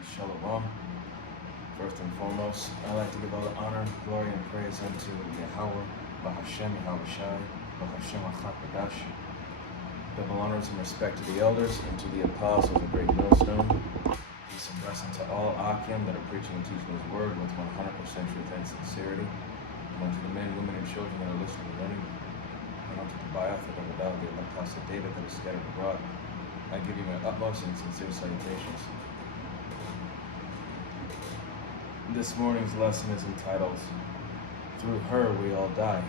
Alright, Shalom. First and foremost, I like to give all the honor, glory, and praise unto Yahweh, Bahashem, Yahawashi, Bahashem, Achakadash. Double honors and respect to the elders and to the apostles of Great Millstone. Peace and blessing to all Akim that are preaching and teaching His word with 100% truth and sincerity. And unto the men, women, and children that are listening and learning. And unto the Bayath of the elect house of David that is scattered abroad. I give you my utmost and sincere salutations. This morning's lesson is entitled, Through Her We All Die.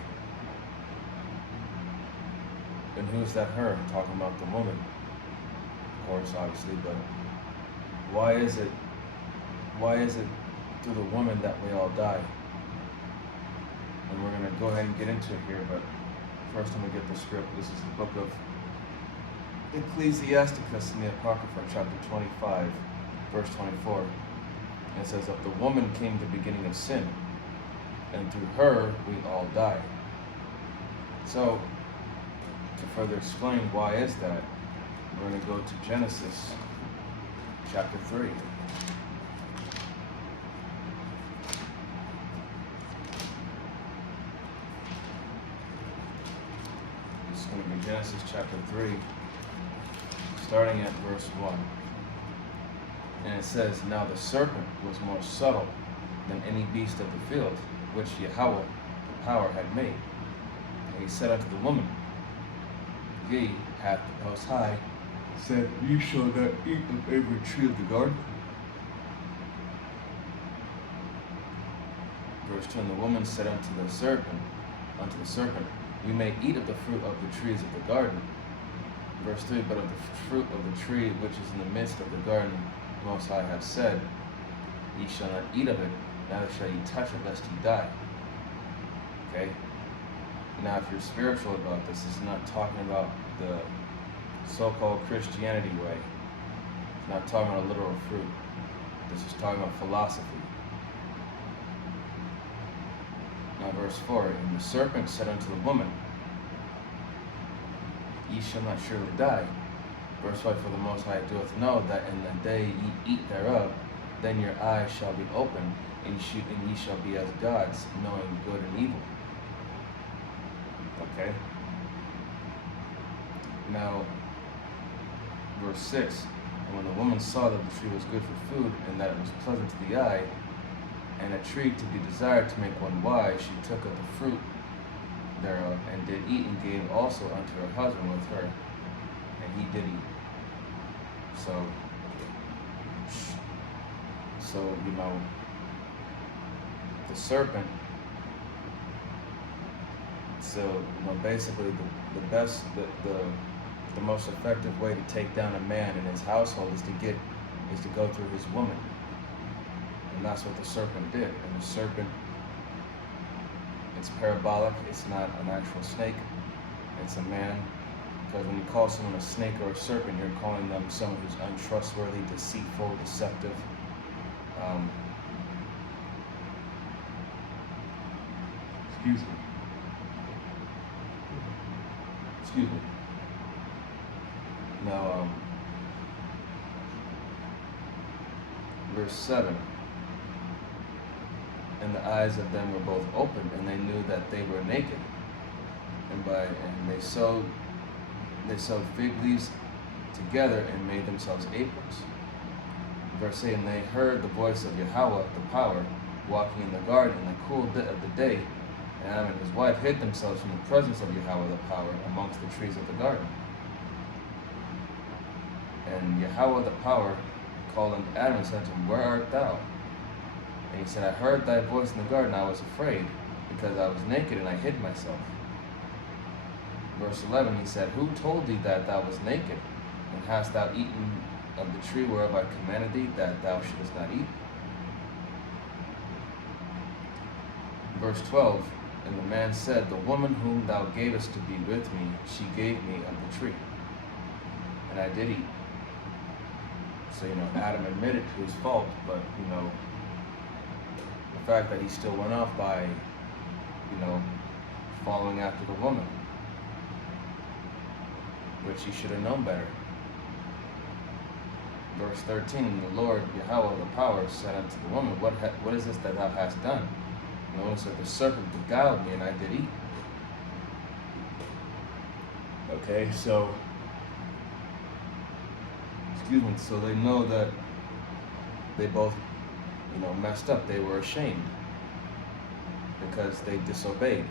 And who's that her? Talking about the woman. Of course, obviously, but why is it through the woman that we all die? And we're going to go ahead and get into it here, but first I'm going to get the script. This is the book of Ecclesiasticus in the Apocrypha, chapter 25, verse 24. It says, of the woman came the beginning of sin, and through her we all die. So, to further explain why is that, we're going to go to Genesis chapter 3. This is going to be Genesis chapter 3, starting at verse 1. And it says, now the serpent was more subtle than any beast of the field, which Yahweh, the power, had made. And he said unto the woman, Ye hath the Most High said, Ye shall not eat of every tree of the garden. Verse 2, and the woman said unto the serpent, We may eat of the fruit of the trees of the garden. Verse 3, but of the fruit of the tree which is in the midst of the garden, the Most High hath said, Ye shall not eat of it, neither shall ye touch it, lest ye die. Okay? Now, if you're spiritual about this is not talking about the so-called Christianity way. It's not talking about a literal fruit. This is talking about philosophy. Now, verse 4, and the serpent said unto the woman, Ye shall not surely die. Verse 5, for the Most High doeth know that in the day ye eat thereof, then your eyes shall be opened, and ye shall be as gods, knowing good and evil. Okay? Now, verse 6, and when the woman saw that the tree was good for food, and that it was pleasant to the eye, and a tree to be desired to make one wise, she took of the fruit thereof, and did eat, and gave also unto her husband with her, and he did eat. So you know, the serpent. So you know, basically, the most effective way to take down a man in his household is to go through his woman, and that's what the serpent did. And the serpent, it's parabolic. It's not an actual snake. It's a man. Because when you call someone a snake or a serpent, you're calling them someone who's untrustworthy, deceitful, deceptive. Excuse me. Now, verse 7. And the eyes of them were both opened, and they knew that they were naked. And they sewed fig leaves together and made themselves aprons. Verse 8, and they heard the voice of Yahweh, the power, walking in the garden in the cool of the day. And Adam and his wife hid themselves from the presence of Yahweh, the power, amongst the trees of the garden. And Yahweh, the power, called unto Adam and said unto him, Where art thou? And he said, I heard thy voice in the garden. I was afraid, because I was naked, and I hid myself. Verse 11, he said, Who told thee that thou was naked? And hast thou eaten of the tree whereof I commanded thee that thou shouldest not eat? Verse 12, and the man said, The woman whom thou gavest to be with me, she gave me of the tree, and I did eat. So, you know, Adam admitted to his fault, but, you know, the fact that he still went off by, you know, following after the woman, which he should have known better. Verse 13, and the Lord Yahweh the power said unto the woman, what is this that thou hast done? And the woman said, the serpent beguiled me, and I did eat. Okay, so, excuse me, so they know that they both, messed up. They were ashamed because they disobeyed.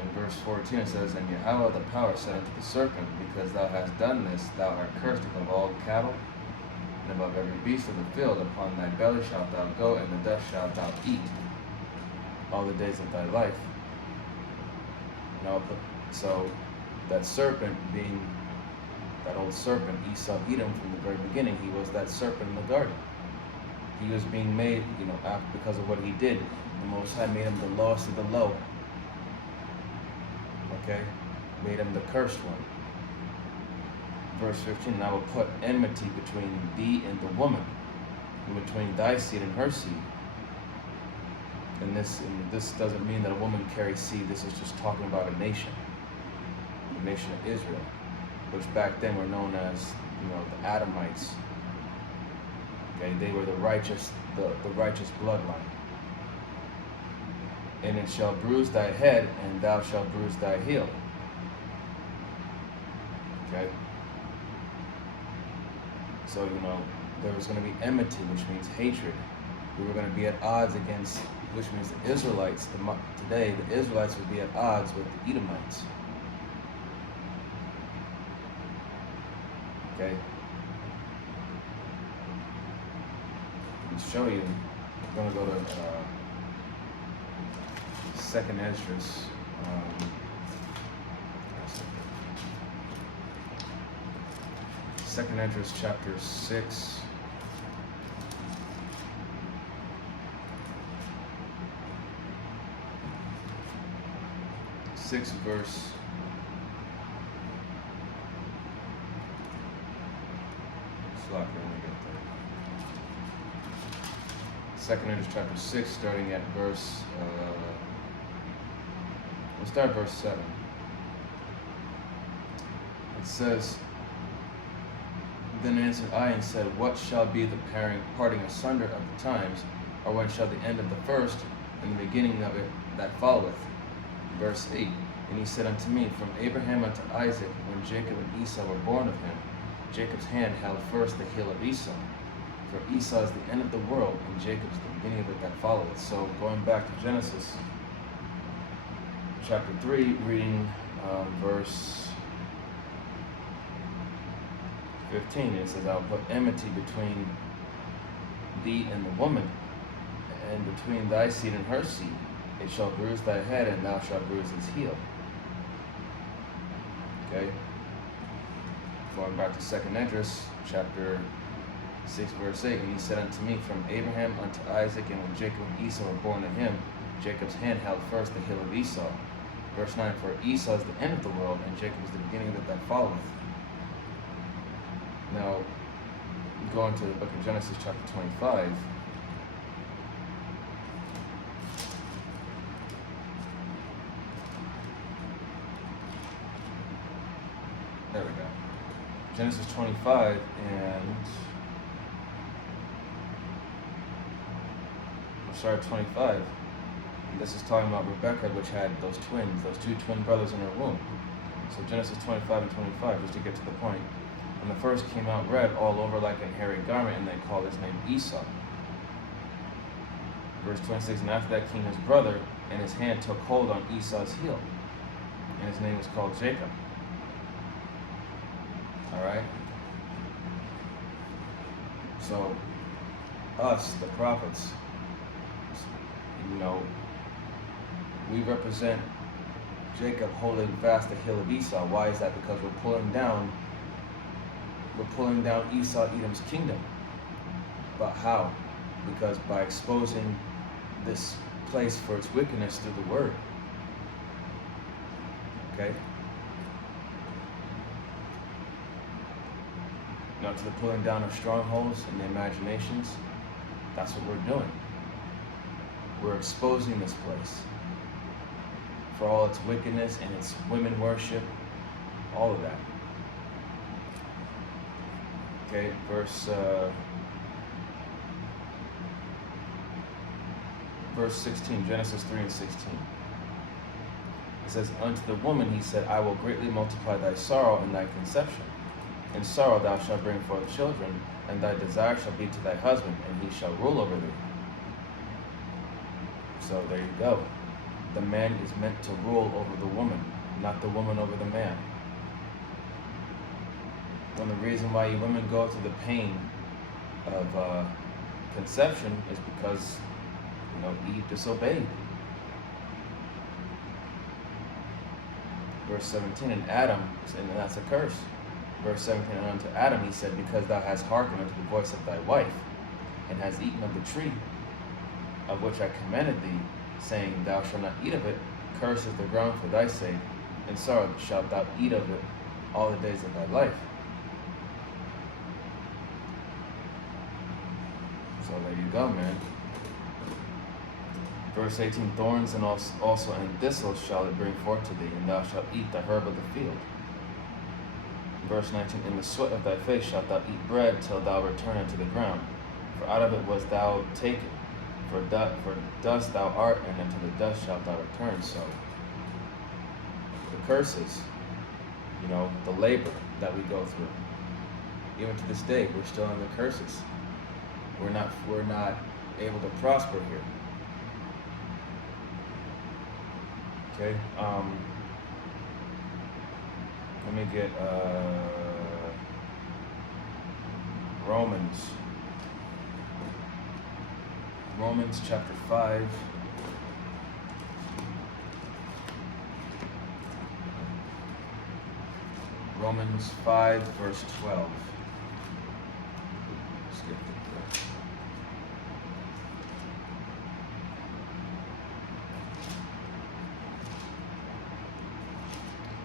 In verse 14 it says, and Yahweh the power said unto the serpent, because thou hast done this, thou art cursed above all cattle, and above every beast of the field. Upon thy belly shalt thou go, and the dust shalt thou eat all the days of thy life. So that serpent being that old serpent, Esau, Edom, from the very beginning, he was that serpent in the garden. He was being made, because of what he did. The Most High made him the lowest of the low. Okay? Made him the cursed one. Verse 15, and I will put enmity between thee and the woman, and between thy seed and her seed. And this doesn't mean that a woman carries seed. This is just talking about a nation. The nation of Israel, which back then were known as, the Adamites. Okay, they were the righteous bloodline. And it shall bruise thy head, and thou shalt bruise thy heel. Okay? So, there was going to be enmity, which means hatred. We were going to be at odds against, which means the Israelites. Today, the Israelites would be at odds with the Edomites. Okay? To show you, I'm going to go to 2nd Esdras. 2nd Esdras chapter 6. Verse 2nd Esdras chapter 6, starting at verse, we'll start at verse 7. It says, then answered I and said, what shall be the parting asunder of the times, or when shall the end of the first, and the beginning of it that followeth? Verse 8, and he said unto me, from Abraham unto Isaac, when Jacob and Esau were born of him, Jacob's hand held first the heel of Esau. For Esau is the end of the world, and Jacob is the beginning of it that followeth. So going back to Genesis chapter 3, reading verse 15, it says, I will put enmity between thee and the woman, and between thy seed and her seed. It shall bruise thy head, and thou shalt bruise his heel. Okay? Going back to 2nd Esdras, chapter 6, verse 8, and he said unto me, from Abraham unto Isaac, and when Jacob and Esau were born to him, Jacob's hand held first the heel of Esau. Verse 9, for Esau is the end of the world, and Jacob is the beginning of it that followeth. Now, going to the book of Genesis, chapter 25, there we go. Genesis 25, and sorry, 25. And this is talking about Rebecca, which had those two twin brothers in her womb. So Genesis 25 and 25, just to get to the point. And the first came out red all over like a hairy garment, and they called his name Esau. Verse 26, and after that came his brother, and his hand took hold on Esau's heel, and his name was called Jacob. All right? So, us, the prophets, we represent Jacob holding fast the heel of Esau. Why is that? Because we're pulling down Esau, Edom's kingdom. But how? Because by exposing this place for its wickedness through the word. Okay? Now, to the pulling down of strongholds and the imaginations, that's what we're doing. We're exposing this place for all its wickedness and its women worship all of that. Okay, verse 16, Genesis 3 and 16. It says, unto the woman he said, I will greatly multiply thy sorrow and thy conception. In sorrow thou shalt bring forth children, and thy desire shall be to thy husband, and he shall rule over thee. So there you go. The man is meant to rule over the woman, not the woman over the man. And the reason why you women go through the pain of conception is because, Eve disobeyed. Verse 17, and Adam, and that's a curse. Verse 17, and unto Adam he said, because thou hast hearkened unto the voice of thy wife, and hast eaten of the tree of which I commanded thee, saying, thou shalt not eat of it, cursed is the ground for thy sake, and sorrow shalt thou eat of it all the days of thy life. So there you go, man. Verse 18, thorns and also and thistles shall it bring forth to thee, and thou shalt eat the herb of the field. Verse 19, in the sweat of thy face shalt thou eat bread till thou return unto the ground. For out of it was thou taken. For dust thou art, and unto the dust shalt thou return. So, the curses, the labor that we go through, even to this day, we're still in the curses. We're not able to prosper here. Okay. Let me get Romans chapter 5. Romans 5 verse 12. Skip it there.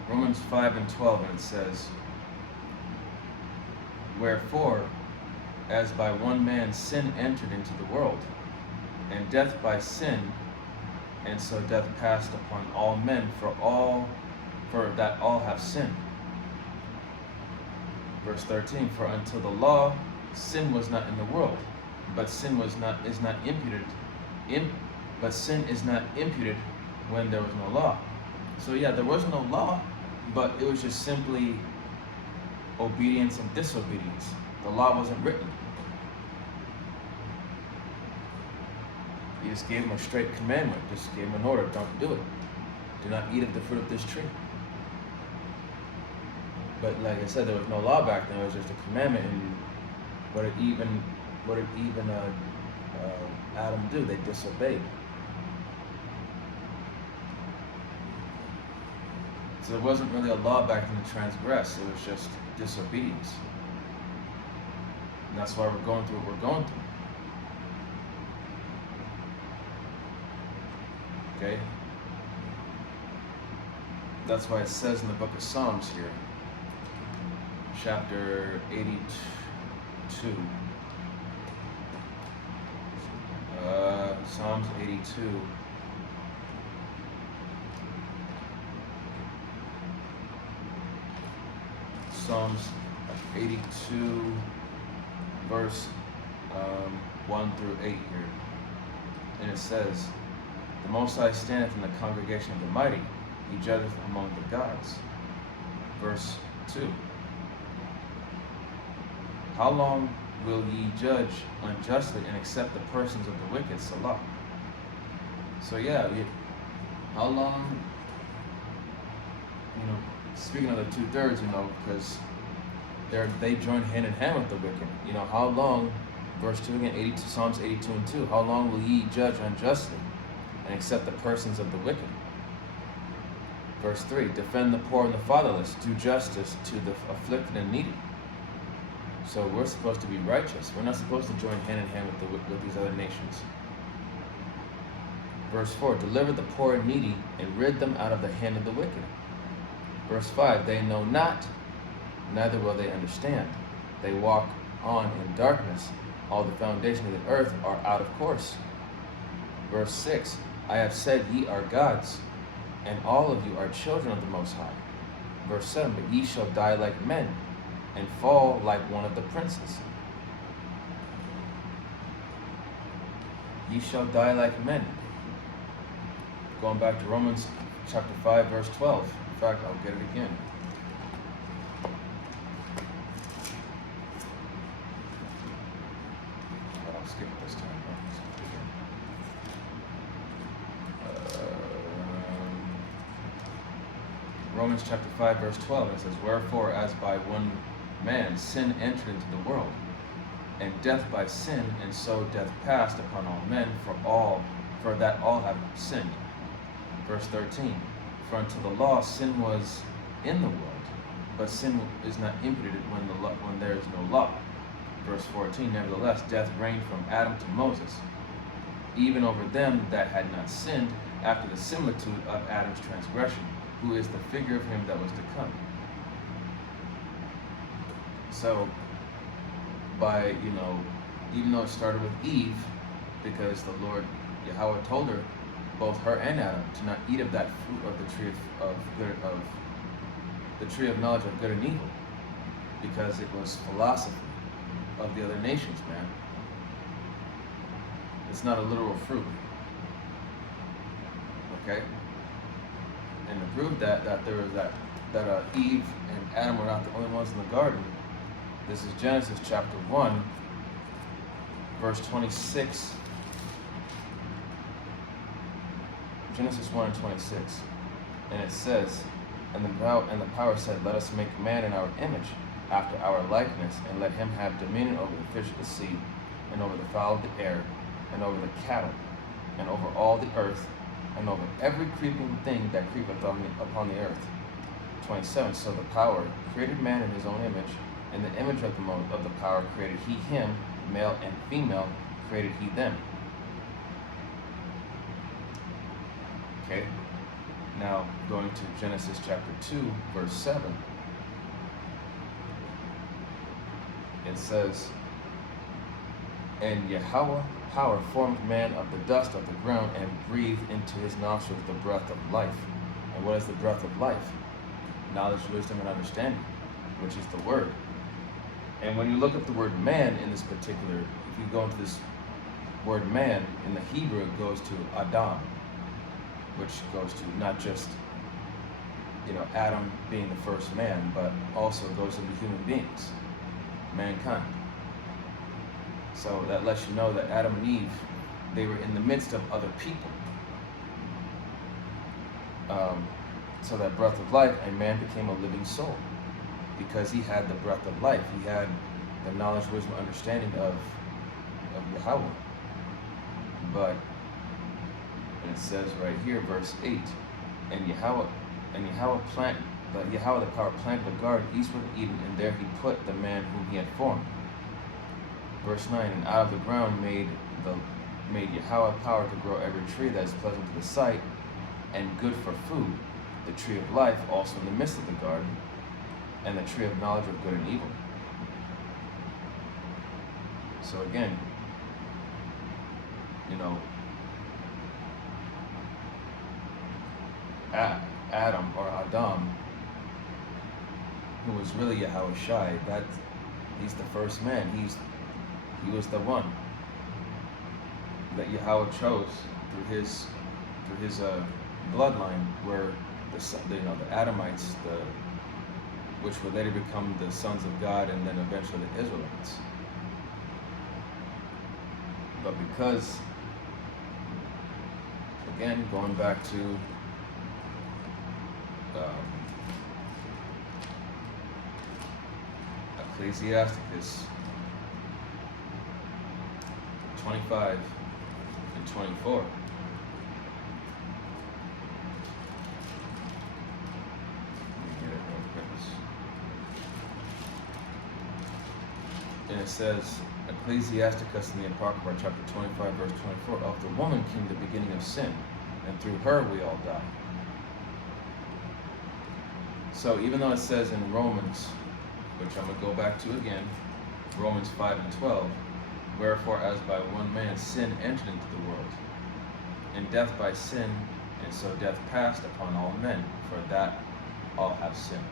Romans 5 and 12, and it says, wherefore, as by one man sin entered into the world, and death by sin, and so death passed upon all men, for that all have sinned. Verse 13, for until the law, sin was not in the world, but sin is not imputed when there was no law. So yeah, there was no law, but it was just simply obedience and disobedience. The law wasn't written. He just gave him a straight commandment, just gave him an order, don't do it. Do not eat of the fruit of this tree. But like I said, there was no law back then, it was just a commandment, and what did Adam do? They disobeyed. So there wasn't really a law back then to transgress, it was just disobedience. And that's why we're going through what we're going through. Okay? That's why it says in the book of Psalms here, chapter 82. Psalms 82. Psalms 82, verse 1 through 8 here. And it says, the Most High standeth in the congregation of the mighty, he judgeth among the gods. Verse 2. How long will ye judge unjustly and accept the persons of the wicked? Salah. So yeah, how long, speaking of the 2/3, because they join hand in hand with the wicked. How long, verse 2 again, 82, Psalms 82 and 2, how long will ye judge unjustly and accept the persons of the wicked? Verse 3, defend the poor and the fatherless, do justice to the afflicted and needy. So we're supposed to be righteous. We're not supposed to join hand in hand with these other nations. Verse 4, deliver the poor and needy and rid them out of the hand of the wicked. Verse 5, they know not, neither will they understand. They walk on in darkness. All the foundations of the earth are out of course. Verse 6, I have said ye are gods, and all of you are children of the Most High. verse 7, but ye shall die like men, and fall like one of the princes. Ye shall die like men. Going back to Romans chapter 5, verse 12. In fact, I'll get it again. I'll skip it this time. Romans chapter 5, verse 12, it says, wherefore, as by one man sin entered into the world, and death by sin, and so death passed upon all men, for that all have sinned. Verse 13, for unto the law sin was in the world, but sin is not imputed when there is no law. Verse 14, nevertheless, death reigned from Adam to Moses, even over them that had not sinned, after the similitude of Adam's transgression, who is the figure of him that was to come. So, by, even though it started with Eve, because the Lord Yahweh told her, both her and Adam, to not eat of that fruit of the tree of the tree of knowledge of good and evil, because it was philosophy of the other nations, man. It's not a literal fruit. Okay? And to prove that there was that Eve and Adam were not the only ones in the garden, this is Genesis chapter 1, verse 26. Genesis 1 and 26. And it says, and the power said, let us make man in our image, after our likeness, and let him have dominion over the fish of the sea, and over the fowl of the air, and over the cattle, and over all the earth, and over every creeping thing that creepeth upon the earth. 27. So the power created man in his own image, in the image of the power created he him, male and female created he them. Okay, now going to Genesis chapter 2, verse 7, it says, and Yahweh power formed man of the dust of the ground, and breathed into his nostrils the breath of life. And what is the breath of life? Knowledge, wisdom, and understanding, which is the word. And when you look up the word man in this particular, if you go into this word man, in the Hebrew it goes to Adam, which goes to not just, Adam being the first man, but also goes into human beings, mankind. So that lets you know that Adam and Eve, they were in the midst of other people. So that breath of life, and man became a living soul, because he had the breath of life. He had the knowledge, wisdom, understanding of Yahweh. But, and it says right here, verse 8, and Yahweh the power planted a garden eastward of Eden, and there he put the man whom he had formed. Verse 9, and out of the ground made Yahweh power to grow every tree that is pleasant to the sight, and good for food, the tree of life also in the midst of the garden, and the tree of knowledge of good and evil. So again, Adam, or Adam, who was really Yahweh Shai, he's the first man. He was the one that Yahweh chose through his bloodline, where the Adamites, which would later become the sons of God, and then eventually the Israelites. But because, again, going back to Ecclesiasticus 25 and 24. And it says, Ecclesiasticus in the Apocrypha, chapter 25, verse 24, of the woman came the beginning of sin, and through her we all die. So even though it says in Romans, which I'm going to go back to again, Romans 5 and 12, wherefore as by one man sin entered into the world, and death by sin, and so death passed upon all men, for that all have sinned.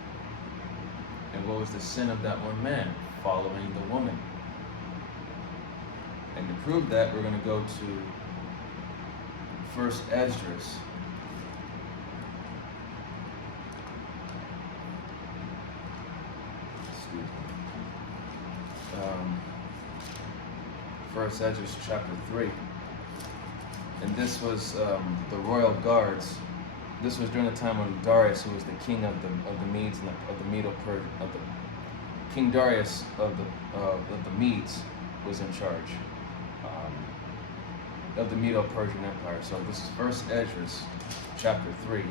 And what was the sin of that one man? Following the woman. And to prove that, we're going to go to First Esdras. Excuse me. First Esdras chapter 3. And this was the royal guards. This was during the time when Darius, who was the king of the Medes and of the Medo-Persian, King Darius of the Medes was in charge of the Medo-Persian Empire. So this is First Esdras chapter 3.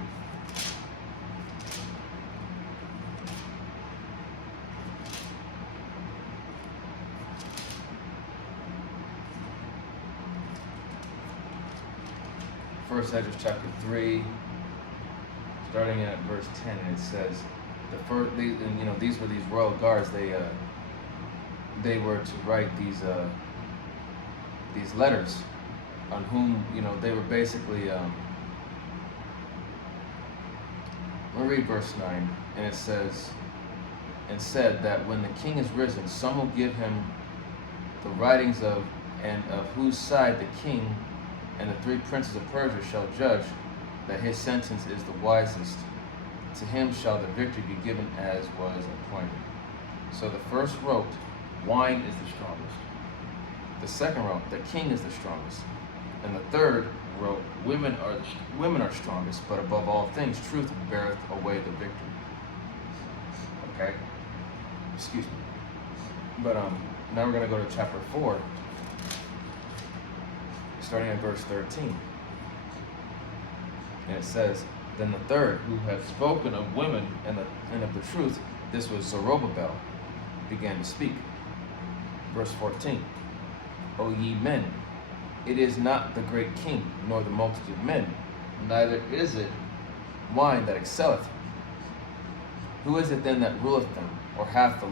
First Esdras chapter 3, starting at verse 10, and it says, these were these royal guards. They were to write these letters, on whom they were basically. We'll read verse 9, and it says, and said that when the king is risen, some will give him the writings of whose side the king and the 3 princes of Persia shall judge, that his sentence is the wisest. To him shall the victory be given as was appointed. So the first wrote, wine is the strongest. The second wrote, the king is the strongest. And the third wrote, women are strongest, but above all things, truth beareth away the victory. Okay? Excuse me. But now we're going to go to chapter 4. Starting at verse 13. And it says, then the third, who had spoken of women and of the truth, this was Zerubbabel, began to speak. Verse 14. O ye men, it is not the great king, nor the multitude of men, neither is it wine that excelleth. Who is it then that ruleth them, or hath the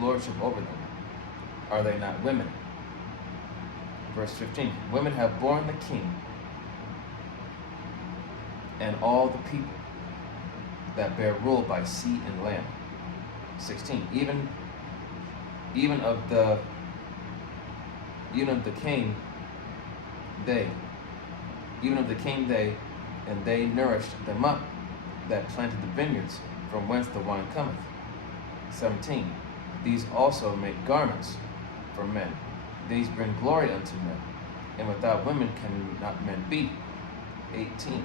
lordship over them? Are they not women? Verse 15, women have borne the king and all the people that bear rule by sea and land. 16, even of the king they, and they nourished them up that planted the vineyards, from whence the wine cometh. 17, these also make garments for men. These bring glory unto men, and without women cannot men be. 18.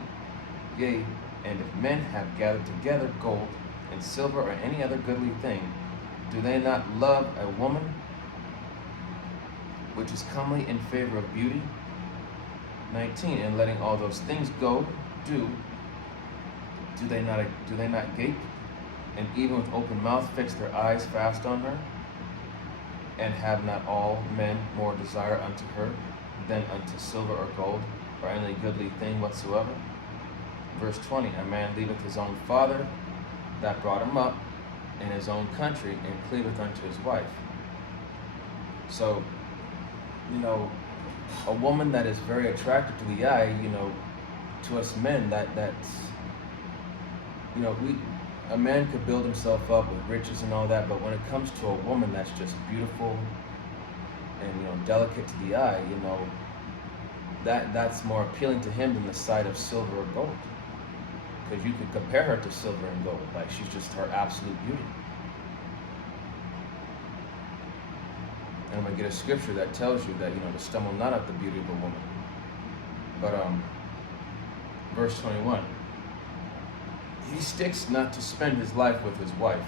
Yea, and if men have gathered together gold and silver or any other goodly thing, do they not love a woman which is comely in favor of beauty? 19. And letting all those things go, do they not gape, and even with open mouth fix their eyes fast on her? And have not all men more desire unto her than unto silver or gold, or any goodly thing whatsoever? Verse 20, a man leaveth his own father that brought him up in his own country, and cleaveth unto his wife. So, a woman that is very attractive to the eye, to us men, a man could build himself up with riches and all that, but when it comes to a woman that's just beautiful and delicate to the eye, that's more appealing to him than the sight of silver or gold. Because you could compare her to silver and gold, like she's just her absolute beauty. And I'm gonna get a scripture that tells you that to stumble not at the beauty of a woman. But verse 21. He sticks not to spend his life with his wife,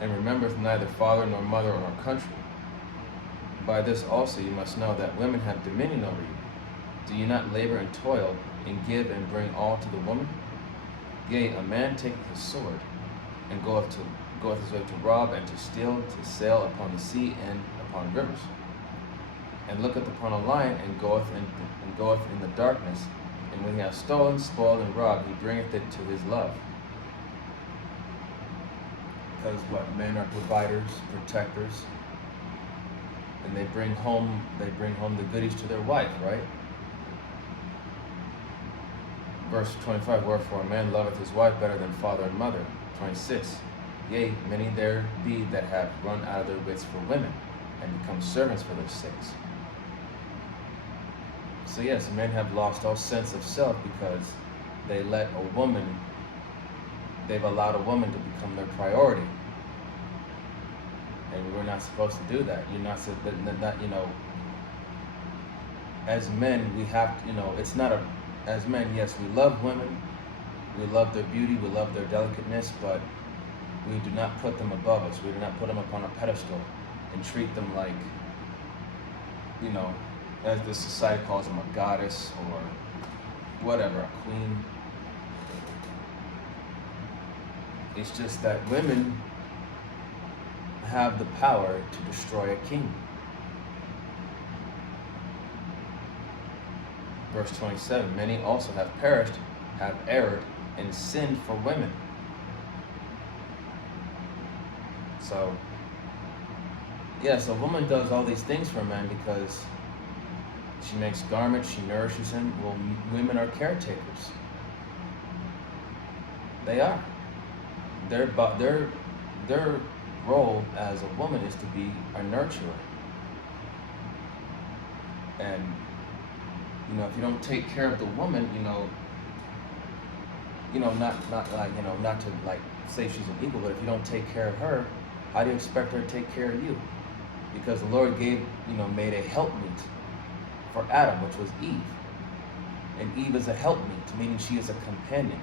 and remembereth neither father nor mother nor country. By this also you must know that women have dominion over you. Do you not labor and toil, and give and bring all to the woman? Yea, a man taketh his sword, and goeth his way to rob and to steal, to sail upon the sea and upon rivers, and looketh upon a lion, and goeth in the darkness. And when he hath stolen, spoiled, and robbed, he bringeth it to his love. Because men are providers, protectors, and they bring home the goodies to their wife, right? Verse 25, wherefore a man loveth his wife better than father and mother. 26. Yea, many there be that have run out of their wits for women, and become servants for their sakes. So yes, men have lost all sense of self because they've allowed a woman to become their priority. And we're not supposed to do that. You're not, as men, we have, as men, yes, we love women, we love their beauty, we love their delicateness, but we do not put them above us. We do not put them upon a pedestal and treat them like, as the society calls them, a goddess or whatever, a queen. It's just that women have the power to destroy a king. Verse 27, many also have perished, have erred, and sinned for women. So, yes, a woman does all these things for men because she makes garments, she nourishes him. Well, women are caretakers. They are. Their role as a woman is to be a nurturer. And, if you don't take care of the woman, not to like say she's an equal, but if you don't take care of her, how do you expect her to take care of you? Because the Lord made a helpmeet for Adam, which was Eve. And Eve is a helpmeet, meaning she is a companion.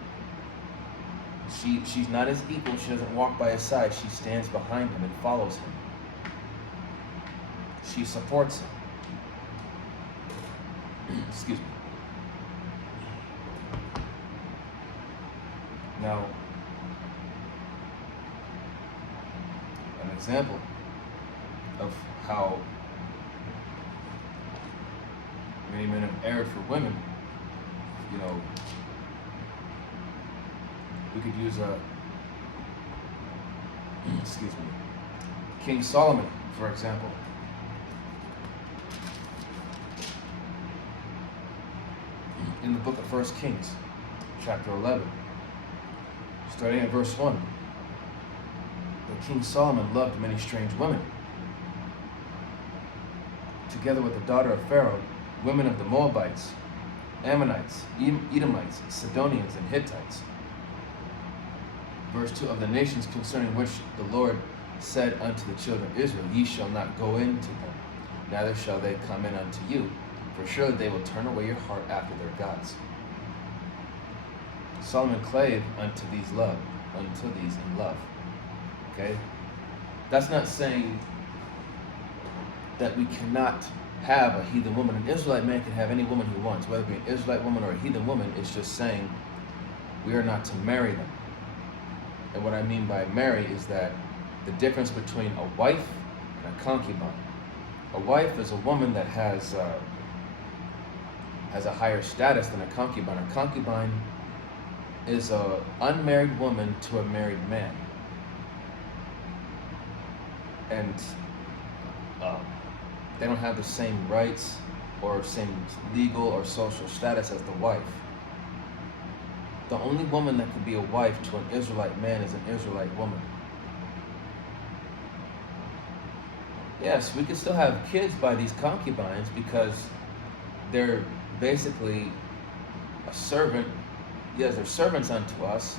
She's not his equal. She doesn't walk by his side. She stands behind him and follows him. She supports him. Excuse me. Now, an example of how many men have erred for women, we could use King Solomon, for example. In the book of 1 Kings, chapter 11, starting at verse 1, the King Solomon loved many strange women. Together with the daughter of Pharaoh, women of the Moabites, Ammonites, Edomites, Sidonians, and Hittites. Verse 2, of the nations concerning which the Lord said unto the children of Israel, ye shall not go into them, neither shall they come in unto you, for surely they will turn away your heart after their gods. Solomon clave unto these in love. Okay? That's not saying that we cannot have a heathen woman. An Israelite man can have any woman he wants, whether it be an Israelite woman or a heathen woman. It's just saying we are not to marry them. And what I mean by marry is that the difference between a wife and a concubine. A wife is a woman that has a higher status than a concubine. A concubine is an unmarried woman to a married man. And they don't have the same rights or same legal or social status as the wife. The only woman that could be a wife to an Israelite man is an Israelite woman. Yes, we could still have kids by these concubines because they're basically a servant. Yes, they're servants unto us,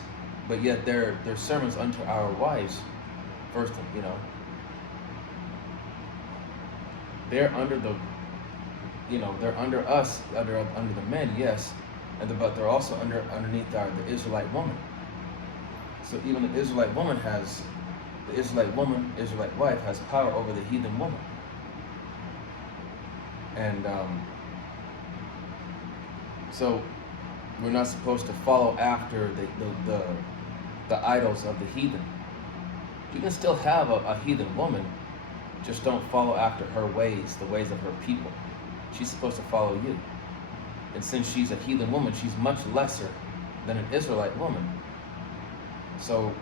but yet they're servants unto our wives. First, they're under they're under us, under the men, yes, but they're also underneath the Israelite woman. So even the Israelite wife has power over the heathen woman. And so we're not supposed to follow after the idols of the heathen. You can still have a heathen woman, just don't follow after her ways, the ways of her people. She's supposed to follow you. And since she's a heathen woman, she's much lesser than an Israelite woman. So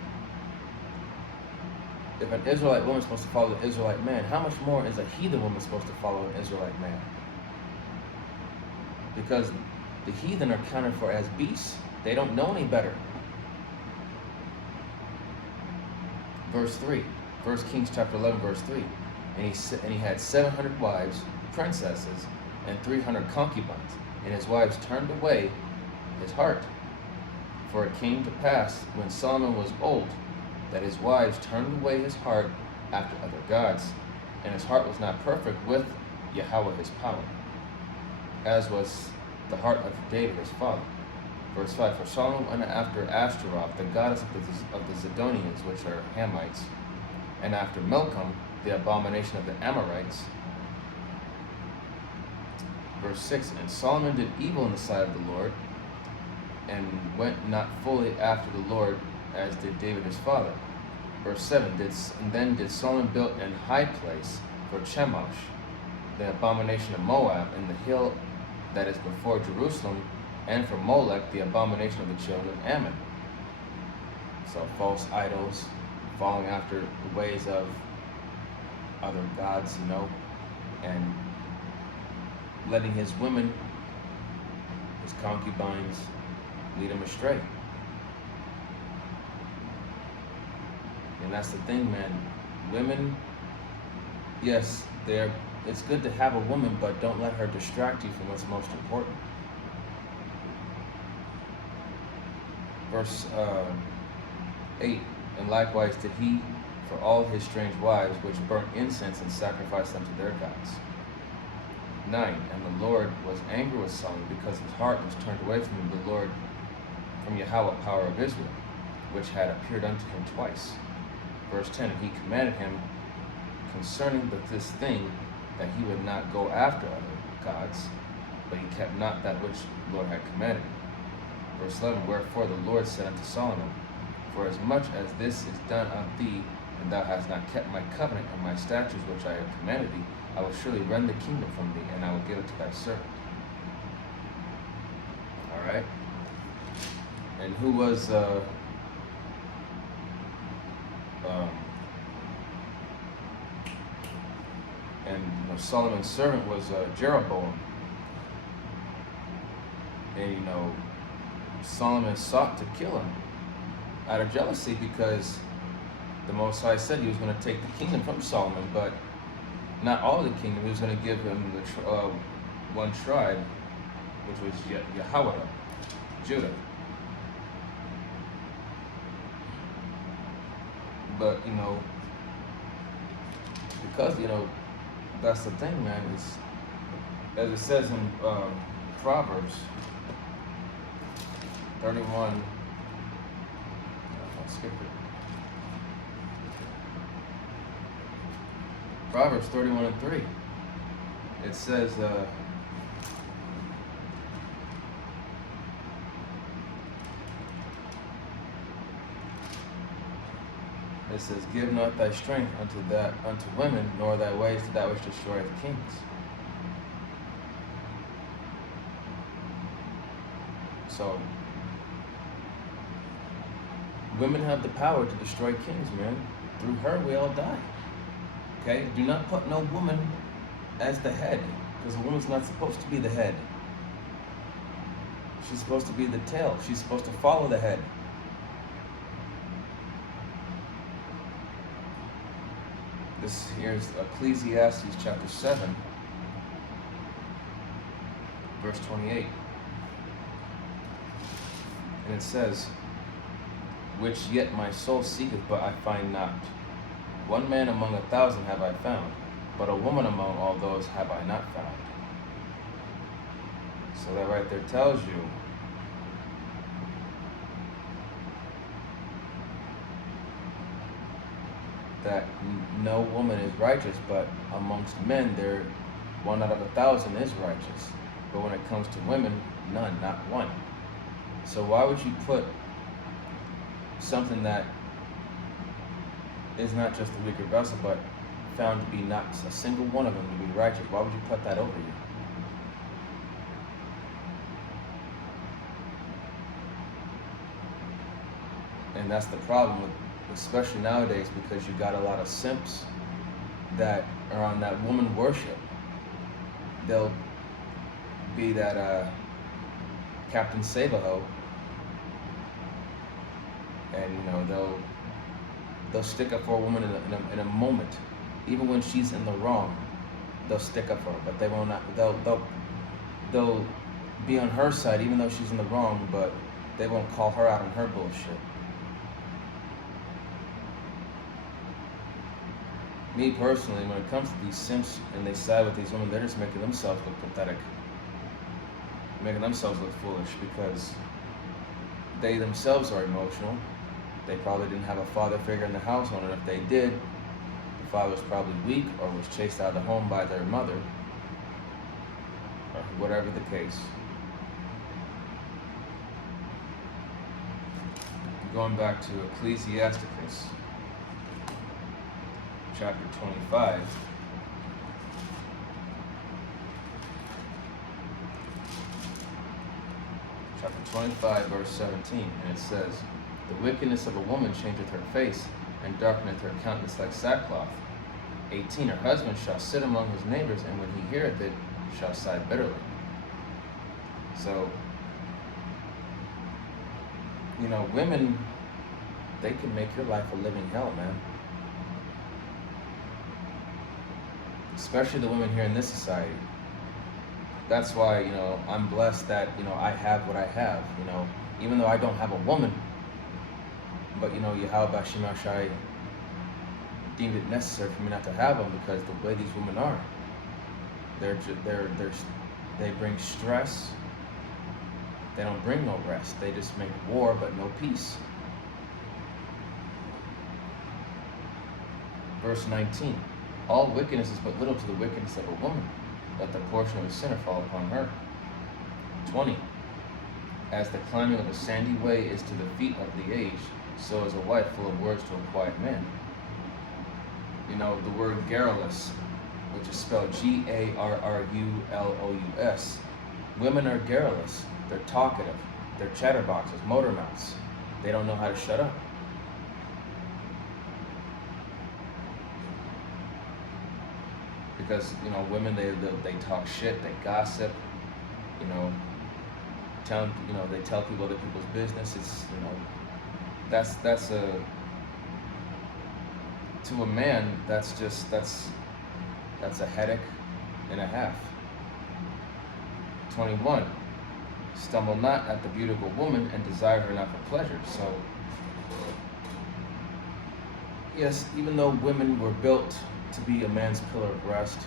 if an Israelite woman is supposed to follow the Israelite man, how much more is a heathen woman supposed to follow an Israelite man? Because the heathen are counted for as beasts. They don't know any better. Verse 3, 1 Kings chapter 11, verse 3. And he had 700 wives, princesses, and 300 concubines. And his wives turned away his heart. For it came to pass, when Solomon was old, that his wives turned away his heart after other gods, and his heart was not perfect with Yahweh his power, as was the heart of David his father. Verse 5, for Solomon went after Ashtaroth, the goddess of the Zidonians, which are Hamites, and after Milcom, the abomination of the Amorites. Verse 6, and Solomon did evil in the sight of the Lord, and went not fully after the Lord, as did David his father. Verse 7, and then did Solomon build an high place for Chemosh, the abomination of Moab, in the hill that is before Jerusalem, and for Molech, the abomination of the children of Ammon. So false idols, following after the ways of other gods, and letting his women, his concubines, lead him astray. And that's the thing, man. Women, yes, it's good to have a woman, but don't let her distract you from what's most important. Verse 8, and likewise did he for all his strange wives, which burnt incense and sacrificed unto their gods. 9, and the Lord was angry with Solomon, because his heart was turned away from the Lord, from Yahweh, power of Israel, which had appeared unto him twice. Verse 10, and he commanded him concerning this thing, that he would not go after other gods, but he kept not that which the Lord had commanded him. Verse 11, wherefore the Lord said unto Solomon, for as much as this is done of thee, and thou hast not kept my covenant and my statutes which I have commanded thee, I will surely rend the kingdom from thee, and I will give it to thy servant. All right. And who was Solomon's servant was Jeroboam. And Solomon sought to kill him out of jealousy, because the Most High said he was going to take the kingdom from Solomon, but not all the kingdom. He was going to give him the one tribe, which was Yahweh, Judah. But because that's the thing, man. Is, as it says in Proverbs 31. I'll skip it. Proverbs 31:3. It says, give not thy strength unto women, nor thy ways to that which destroyeth kings. So women have the power to destroy kings, man. Through her we all die. Okay? Do not put no woman as the head, because a woman's not supposed to be the head. She's supposed to be the tail. She's supposed to follow the head. This here's Ecclesiastes chapter 7, verse 28. And it says, which yet my soul seeketh, but I find not. One man among 1,000 have I found, but a woman among all those have I not found. So that right there tells you that no woman is righteous, but amongst men, there 1 out of 1,000 is righteous. But when it comes to women, none, not one. So why would you put something that is not just a weaker vessel, but found to be not a single one of them to be righteous? Why would you put that over you? And that's the problem with, especially nowadays, because you got a lot of simps that are on that woman worship. They'll be that Captain Save-A-Ho, and they'll They'll stick up for a woman in a moment, even when she's in the wrong. They'll stick up for her, but they will not. They'll be on her side, even though she's in the wrong, but they won't call her out on her bullshit. Me personally, when it comes to these simps and they side with these women, they're just making themselves look pathetic, making themselves look foolish, because they themselves are emotional. They probably didn't have a father figure in the household, and if they did, the father was probably weak or was chased out of the home by their mother, or whatever the case. Going back to Ecclesiasticus, chapter 25. Chapter 25, verse 17, and it says, "The wickedness of a woman changeth her face, and darkeneth her countenance like sackcloth." 18, "Her husband shall sit among his neighbors, and when he heareth it, shall sigh bitterly." So, you know, women, they can make your life a living hell, man. Especially the women here in this society. That's why, you know, I'm blessed that, you know, I have what I have, you know, even though I don't have a woman. But, you know, Yahweh Shai deemed it necessary for me not to have them, because the way these women are, they bring stress. They don't bring no rest. They just make war but no peace. Verse 19, "All wickedness is but little to the wickedness of a woman. Let the portion of a sinner fall upon her." 20, "As the climbing of a sandy way is to the feet of the aged, so is a wife full of words to a quiet man." You know, the word garrulous, which is spelled Garrulous. Women are garrulous. They're talkative. They're chatterboxes, motor mouths. They don't know how to shut up. Because, you know, women, they talk shit, they gossip, you know, they tell people other people's business. It's, you know, that's to a man, that's a headache and a half. 21, "Stumble not at the beautiful woman, and desire her not for pleasure." So, yes, even though women were built to be a man's pillar of rest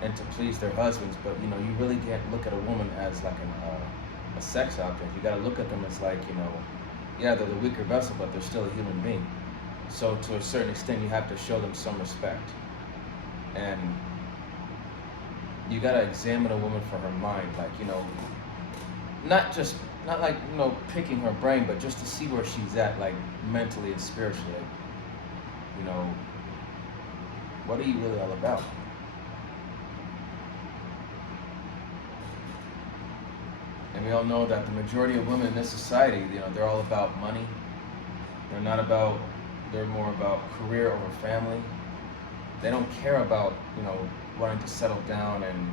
and to please their husbands, but, you know, you really can't look at a woman as like a sex object. You gotta look at them as, like, you know, yeah, they're the weaker vessel, but they're still a human being. So to a certain extent, you have to show them some respect. And you gotta examine a woman for her mind, like, you know, not like, you know, picking her brain, but just to see where she's at, like, mentally and spiritually. Like, you know, what are you really all about? And we all know that the majority of women in this society, you know, they're all about money. They're more about career over family. They don't care about, you know, wanting to settle down and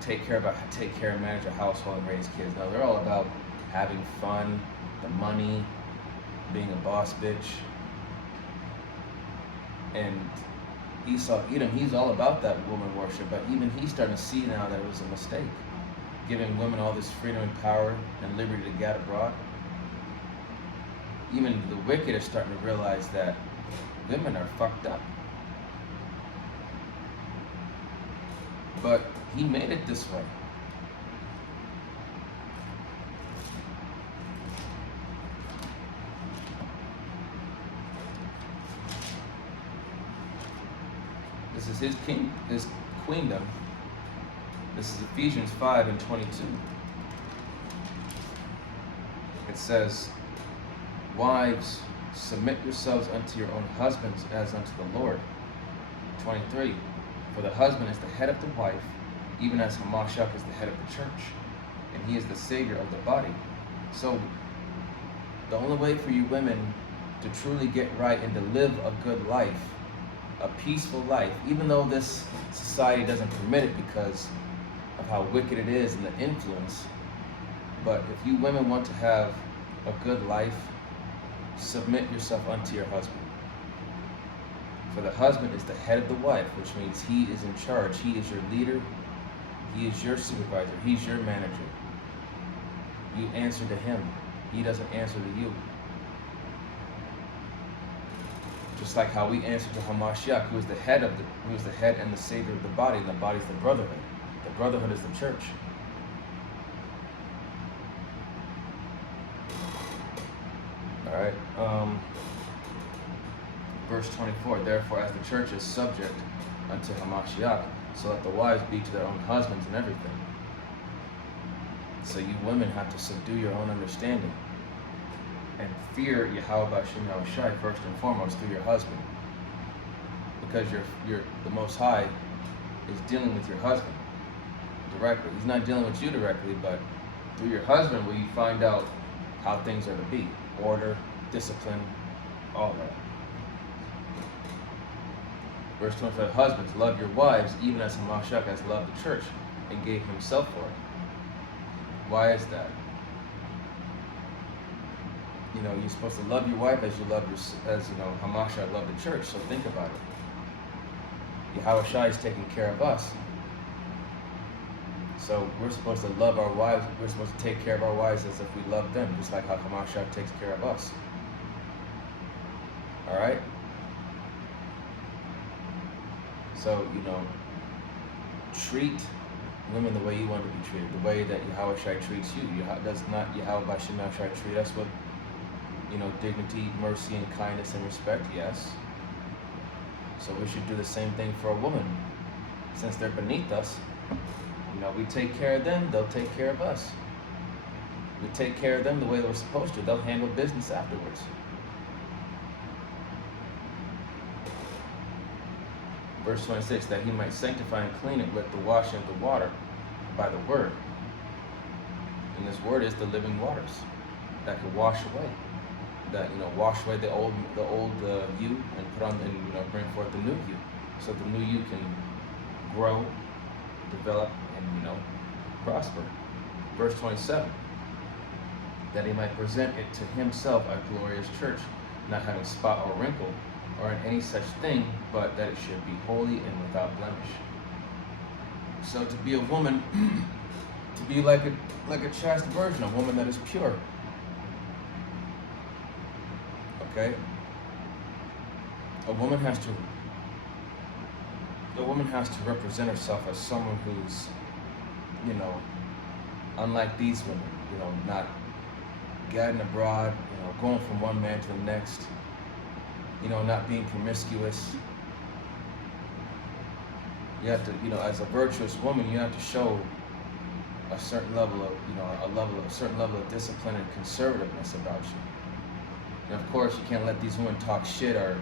take care and manage a household and raise kids. No, they're all about having fun, the money, being a boss bitch. And Edom, he's all about that woman worship, but even he's starting to see now that it was a mistake, giving women all this freedom and power and liberty to get abroad. Even the wicked are starting to realize that women are fucked up. But he made it this way. This is his queendom. This is Ephesians 5:22. It says, "Wives, submit yourselves unto your own husbands as unto the Lord." 23, "For the husband is the head of the wife, even as Hamashiach is the head of the church, and he is the savior of the body." So, the only way for you women to truly get right and to live a good life, a peaceful life, even though this society doesn't permit it because of how wicked it is and the influence, but if you women want to have a good life, submit yourself unto your husband. For the husband is the head of the wife, which means he is in charge. He is your leader. He is your supervisor. He's your manager. You answer to him. He doesn't answer to you. Just like how we answer to Hamashiach, who is the head and the savior of the body, and the body is the brotherhood. The brotherhood is the church. All right. Verse 24. Therefore, as the church is subject unto Hamashiach, so let the wives be to their own husbands in everything. So you women have to subdue your own understanding and fear Yahweh B'Shem Yahushai first and foremost through your husband, because you're the Most High is dealing with your husband directly. He's not dealing with you directly, but through your husband will you find out how things are to be: order, discipline, all that. Verse 25, husbands, love your wives, even as Hamashiach has loved the church and gave himself for it. Why is that? You know, you're supposed to love your wife as Hamashiach loved the church. So think about it. Yahushua is taking care of us. So we're supposed to love our wives. We're supposed to take care of our wives as if we love them, just like how Hamashiach takes care of us. All right? So, treat women the way you want to be treated, the way that Yahushua treats you. Does not Yahweh B'Shem Yahushua treat us with, dignity, mercy, and kindness and respect? Yes. So we should do the same thing for a woman. Since they're beneath us, we take care of them, they'll take care of us. We take care of them the way we're supposed to. They'll handle business afterwards. Verse 26, that he might sanctify and clean it with the washing of the water by the word. And this word is the living waters that can wash away. That, wash away the old you and put on, and bring forth the new you. So the new you can grow, develop, and, prosper. Verse 27, that he might present it to himself a glorious church, not having spot or wrinkle, or in any such thing, but that it should be holy and without blemish. So to be a woman, to be like a chaste virgin, a woman that is pure. Okay? A woman has to represent herself as someone who's, unlike these women, not gadding abroad, going from one man to the next, not being promiscuous. You have to, as a virtuous woman, you have to show a certain level of, a certain level of discipline and conservativeness about you. And of course, you can't let these women talk shit or,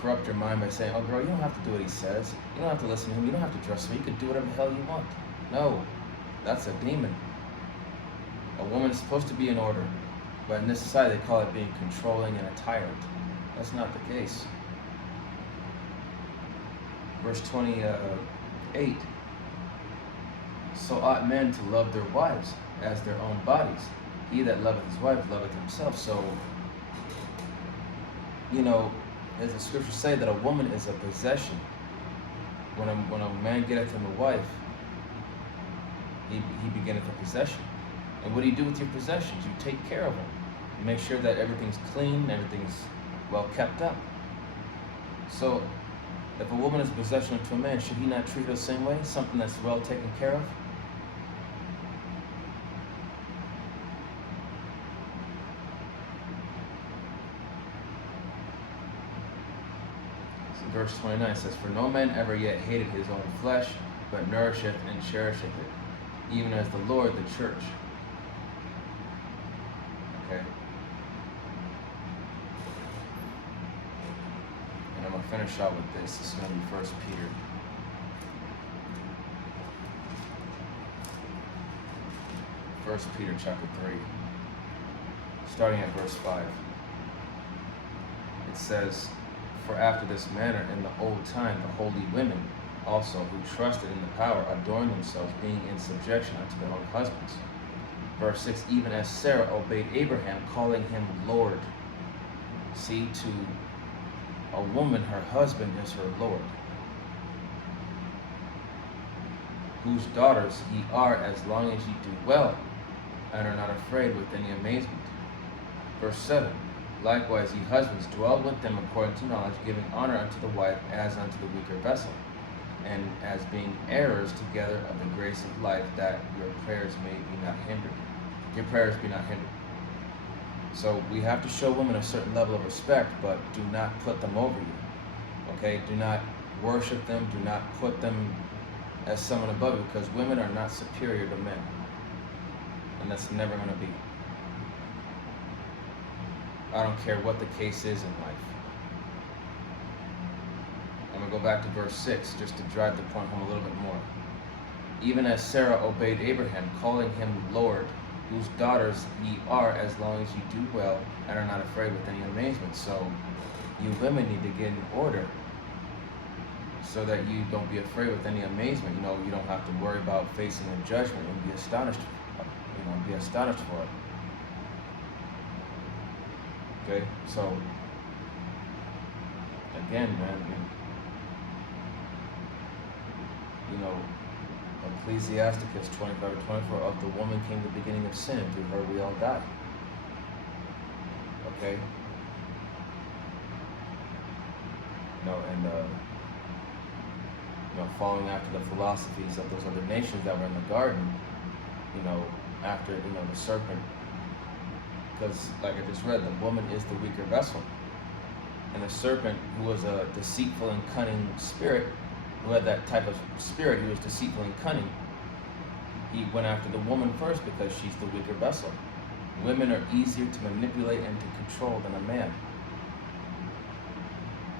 corrupt your mind by saying, oh girl, you don't have to do what he says. You don't have to listen to him. You don't have to dress so you can do whatever the hell you want. No, that's a demon. A woman is supposed to be in order, but in this society they call it being controlling and a tyrant. That's not the case. Verse 28, so ought men to love their wives as their own bodies. He that loveth his wife loveth himself. So, as the scriptures say, that a woman is a possession. When a man getteth him a wife, he beginneth a possession. And what do you do with your possessions? You take care of them. You make sure that everything's clean, everything's well kept up. So, if a woman is a possession to a man, should he not treat her the same way? Something that's well taken care of? So verse 29 says, for no man ever yet hated his own flesh, but nourisheth and cherisheth it, even as the Lord the church. Okay. And I'm going to finish out with this. This is going to be 1 Peter. First Peter chapter 3, starting at verse 5. It says, for after this manner in the old time the holy women also who trusted in the power adorned themselves, being in subjection unto their own husbands. Verse 6, even as Sarah obeyed Abraham, calling him Lord. See, to a woman, her husband is her Lord, whose daughters ye are as long as ye do well, and are not afraid with any amazement. Verse 7, likewise ye husbands, dwell with them according to knowledge, giving honor unto the wife as unto the weaker vessel, and as being heirs together of the grace of life, that your prayers may be not hindered. Your prayers be not hindered. So we have to show women a certain level of respect, but do not put them over you. Okay? Do not worship them. Do not put them as someone above you, because women are not superior to men. And that's never going to be. I don't care what the case is in life. I'm going to go back to verse 6 just to drive the point home a little bit more. Even as Sarah obeyed Abraham, calling him Lord, whose daughters ye are as long as ye do well and are not afraid with any amazement. So you women need to get in order so that you don't be afraid with any amazement. You know, you don't have to worry about facing a judgment and be astonished, be astonished for it. Okay, so again, man, you know, Ecclesiasticus 25:24, of the woman came the beginning of sin, through her we all die. Okay? Following after the philosophies of those other nations that were in the garden, after, the serpent, because like I just read, the woman is the weaker vessel. And the serpent, who was a deceitful and cunning spirit, who had that type of spirit, he was deceitful and cunning, he went after the woman first because she's the weaker vessel. Women are easier to manipulate and to control than a man.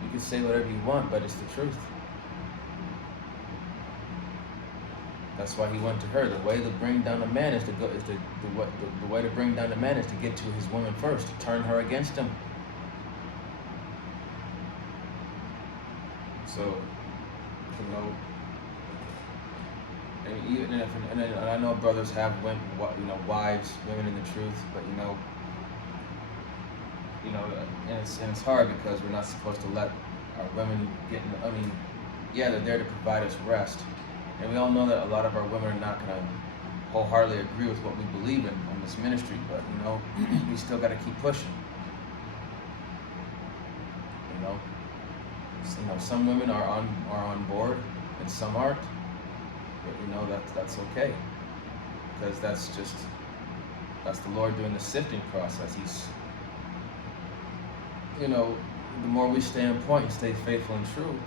You can say whatever you want, but it's the truth. That's why he went to her. The way to bring down a man is the way to bring down a man is to get to his woman first, to turn her against him. So, and I know brothers have wives, women in the truth, but and it's hard because we're not supposed to let our women get in. They're there to provide us rest, and we all know that a lot of our women are not going to wholeheartedly agree with what we believe in this ministry, but we still got to keep pushing. Some women are on board and some aren't, but that's okay, because that's the Lord doing the sifting process. He's the more we stay on point and stay faithful and true,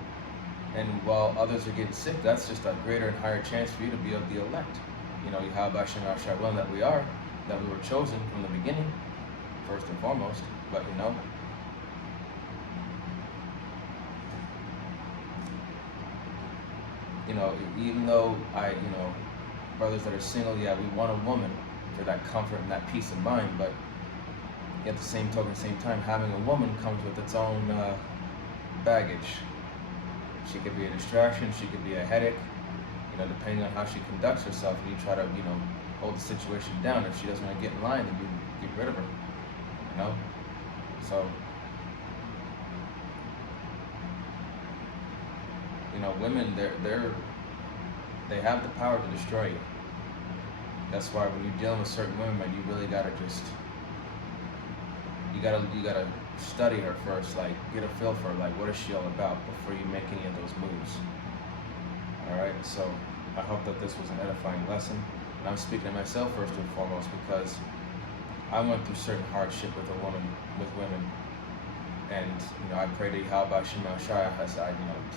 and while others are getting sick, that's just a greater and higher chance for you to be of the elect. Yahweh Shem Yahshua, that we were chosen from the beginning, first and foremost. But even though brothers that are single, we want a woman for that comfort and that peace of mind, but at the same time, having a woman comes with its own baggage. She could be a distraction, she could be a headache, depending on how she conducts herself, and you try to, hold the situation down. If she doesn't want to get in line, then you get rid of her, So, women, they have the power to destroy you. That's why when you're dealing with certain women, man, you really gotta you gotta study her first, like get a feel for her, like what is she all about before you make any of those moves. All right, so I hope that this was an edifying lesson. And I'm speaking to myself first and foremost because I went through certain hardship with women. And I pray to Yahweh Shem Yahshua,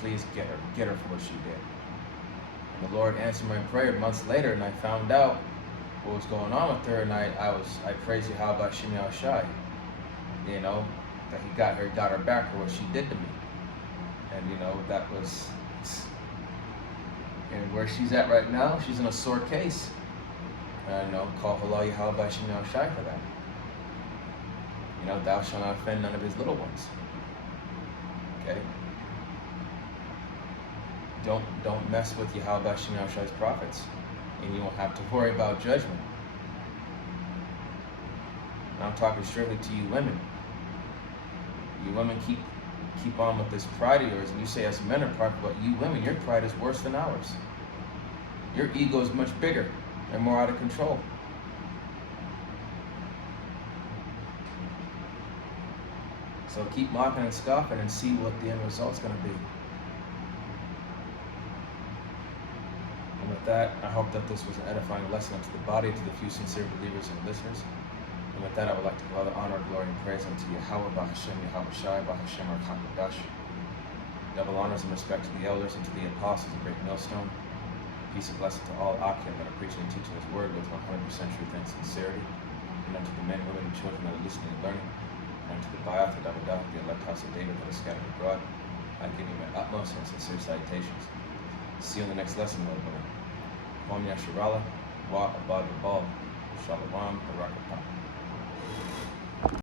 please get her for what she did. And the Lord answered my prayer months later, and I found out what was going on with her, and I praise Yahweh Shem Yahshua, that he got her back for what she did to me. And that was, and where she's at right now, she's in a sore case. And call Halal Yahweh Shem Yahshua for that. Thou shalt not offend none of his little ones. Okay? Don't mess with Yahweh Shem Yahshua's prophets, and you won't have to worry about judgment. And I'm talking strictly to you women. You women keep on with this pride of yours, and you say us men are proud, but you women, your pride is worse than ours. Your ego is much bigger and more out of control. So keep mocking and scoffing and see what the end result's going to be. And with that, I hope that this was an edifying lesson unto the body, to the few sincere believers and listeners. And with that, I would like to give all the honor, glory, and praise unto Yahweh, Bahashem, Yahweh Shai, Bahashem, our Kakadash. Double honors and respect to the elders and to the apostles of Great Millstone. Peace and blessing to all Akim that are preaching and teaching His word with 100% truth and sincerity. And unto the men, women, and children that are listening and learning. And to the Bayath, the Davidah, the elect house of David that is scattered abroad, I give you my utmost and sincere salutations. See you in the next lesson, Lord willing. Om Yasharallah, Wa Abad Babal, Shalom, Barakatah.